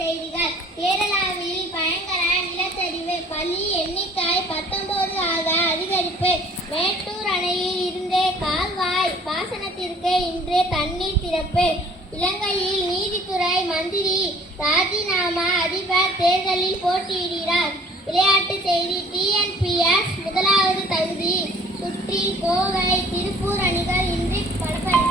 செய்திகள். கேரளாவில் பயங்கர நிலச்சரிவு. பள்ளி எண்ணிக்கை பத்தொன்பது ஆக அதிகரிப்பு. மேட்டூர் அணையில் இருந்தே கால்வாய் பாசனத்திற்கு இன்று தண்ணீர் திறப்பு. இலங்கையில் நீதித்துறை மந்திரி ராஜினாமா அதிபர் தேர்தலில் போட்டியிடுகிறார். விளையாட்டு செய்தி டிஎன்பிஎஸ் முதலாவது தகுதி. சுற்றில் கோவை திருப்பூர் அணிகள் இன்று பலப்பரிப்பு